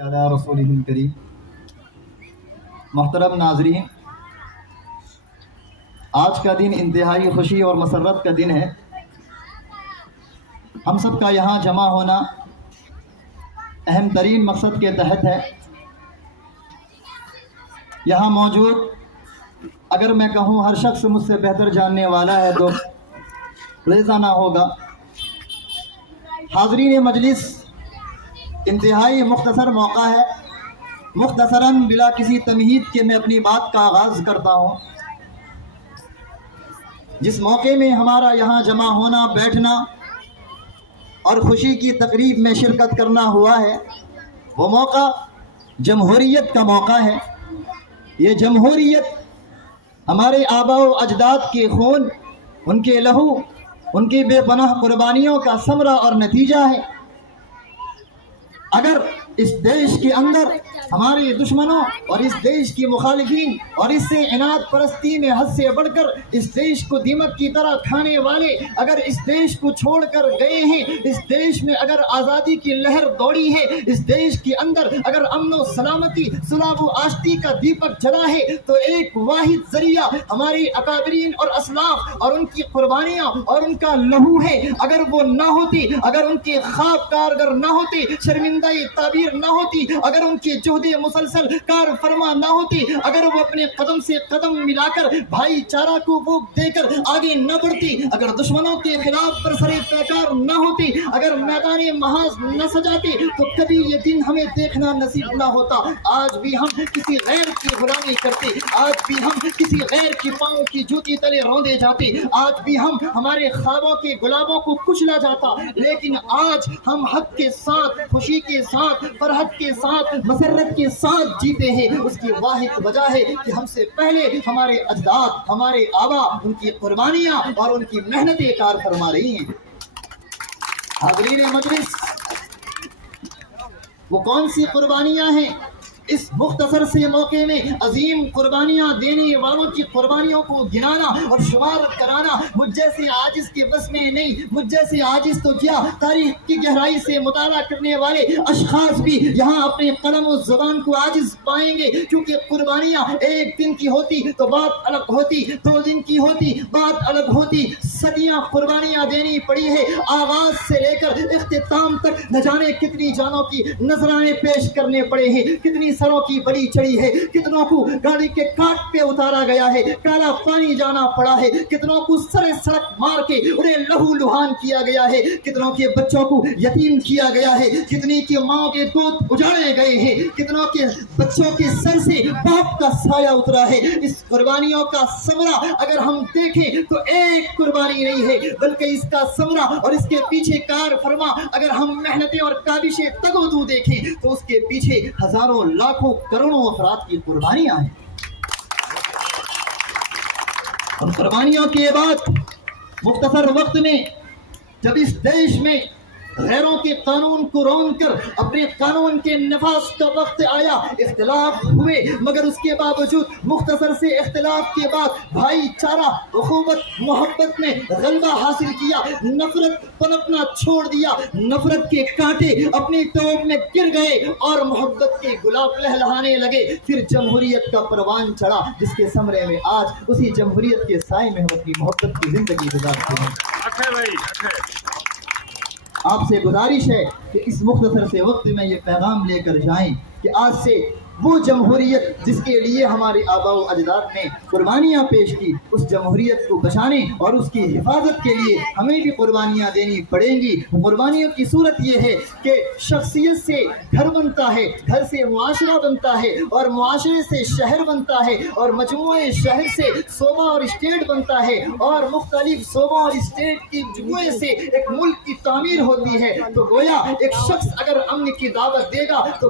अला रसूलिल करीम। मोहतरम नाज़रीन, आज का दिन इंतहाई खुशी और मसरत का दिन है। हम सब का यहाँ जमा होना अहम तरीन मकसद के तहत है। यहाँ मौजूद अगर मैं कहूँ हर शख्स मुझसे बेहतर जानने वाला है तो रेज़ा ना होगा। हाज़रीन मजलिस, इंतहाई मुख्तसर मौका है। मुख्तसरन बिला किसी तमहीद के मैं अपनी बात का आगाज़ करता हूँ। जिस मौके में हमारा यहाँ जमा होना, बैठना और खुशी की तकरीब में शिरकत करना हुआ है, वो मौका जमहूरियत का मौका है। ये जमहूरियत हमारे आबाओ अजदाद के खून, उनके लहू, उनकी बेपनाह कुर्बानियों का समरा और नतीजा है। अगर इस देश के अंदर हमारे दुश्मनों और इस देश की मुखालिफिन और इससे इनाद परस्ती में हद से बढ़कर इस देश को दीमक की तरह खाने वाले अगर इस देश को छोड़कर गए हैं, इस देश में अगर आज़ादी की लहर दौड़ी है, इस देश के अंदर अगर अमन व सलामती, सुलह व आश्ती का दीपक जला है, तो एक वाहिद जरिया हमारे अकाबरीन और असलाफ और उनकी कुर्बानियाँ और उनका लहू है। अगर वो ना होती, अगर उनके ख्वाब कारगर ना होते, शर्मिंदाई ताबीर ना होती, अगर उनके जोहदे मुसलसल कार फरमा ना होती, अगर वो अपने कदम से कदम मिलाकर भाईचारा को वोट देकर आगे न बढ़ती, अगर दुश्मनों के खिलाफ बरसरे पैकार न होती, अगर मैदान महाज न सजाती, तो कभी ये दिन हमें देखना नसीब न होता। आज भी हम किसी गैर की गुलामी करते, आज भी हम किसी गैर की पाँव की जूती तले रौंदे जाते, आज भी हम हमारे ख्वाबों के गुलाबों को कुचला जाता। लेकिन आज हम हक के साथ, खुशी के साथ, फरहत के साथ, मसरत के साथ जीते हैं। उसकी वाहिद वजह है कि हमसे पहले हमारे अजदाद, हमारे आबा, उनकी कुर्बानियाँ और उनकी मेहनतें कार फरमा रही हैं। हाज़रीन मजलिस, वो कौन सी कुर्बानियाँ हैं? इस मुख्तसर से मौके में अजीम कुर्बानियाँ देने वालों की कुर्बानियों को गिनाना और शुमार कराना मुझ जैसे आजिज के बस में नहीं। मुझ जैसे आजिज तो क्या, तारीख की गहराई से मुताला करने वाले अशखास भी यहाँ अपने कलम और ज़बान को आजिज पाएंगे, क्योंकि कुर्बानियाँ एक दिन की होती तो बात अलग होती, 2 दिन की होती बात अलग होती। सदियाँ कुर्बानियाँ देनी पड़ी है, आगाज से लेकर इख्तिताम तक न जाने कितनी जानों की नजराने पेश करने पड़े हैं, कितनी सरों की बड़ी चढ़ी है, कितनों को गाड़ी के काट पे उतारा गया है, काला पानी जाना पड़ा है, कितनों को सरे सड़क मार के उन्हें लहू लुहान किया गया है, कितनों के बच्चों को यतीम किया गया है, कितनी की माँ के गोद उजाड़े गए हैं, कितनों के बच्चों के सर से बाप का साया उतरा है। इस कुर्बानियों का समरा अगर हम देखें तो एक कुर्बानी नहीं है, बल्कि इसका समरा और इसके पीछे कार फरमा अगर हम मेहनतें और काबिशें तगोदू देखें तो उसके पीछे हजारों लाखों करोड़ों अफराद की कुर्बानियां हैं। और कुर्बानियों के बाद मुख्तसर वक्त में जब इस देश में गैरों के कानून को रौंद कर अपने कानून के नफाज का वक्त आया, इख्तिलाफ हुए, मगर उसके बावजूद मुख्तसर से इख्तिलाफ के बाद भाईचारा, उखुवत, मोहब्बत ने गलबा हासिल किया, नफरत पनपना छोड़ दिया, नफरत के कांटे अपनी तोड़ में गिर गए और मोहब्बत के गुलाब लहलहाने लगे। फिर जमहूरियत का परवान चढ़ा, जिसके समरे में आज उसी जमहूरियत के साए में हम अपनी मोहब्बत की जिंदगी गुजारते हैं। आपसे गुजारिश है कि इस मुख्तसर से वक्त में ये पैगाम लेकर जाएं कि आज से वो जमहूरियत जिसके लिए हमारे आबाओ अजदाद ने कुर्बानियाँ पेश की, उस जमहूरियत को बचाने और उसकी हिफाजत के लिए हमें भी कुर्बानियाँ देनी पड़ेंगी। कुर्बानियों की सूरत ये है कि शख्सियत से घर बनता है, घर से मुआशरा बनता है और मुआशरे से शहर बनता है और मजमूए शहर से सूबा और स्टेट बनता है और मुख्तलिफ सूबा और स्टेट की मजमूए से एक मुल्क की तामीर होती है। तो गोया एक शख्स अगर अमन की दावत देगा तो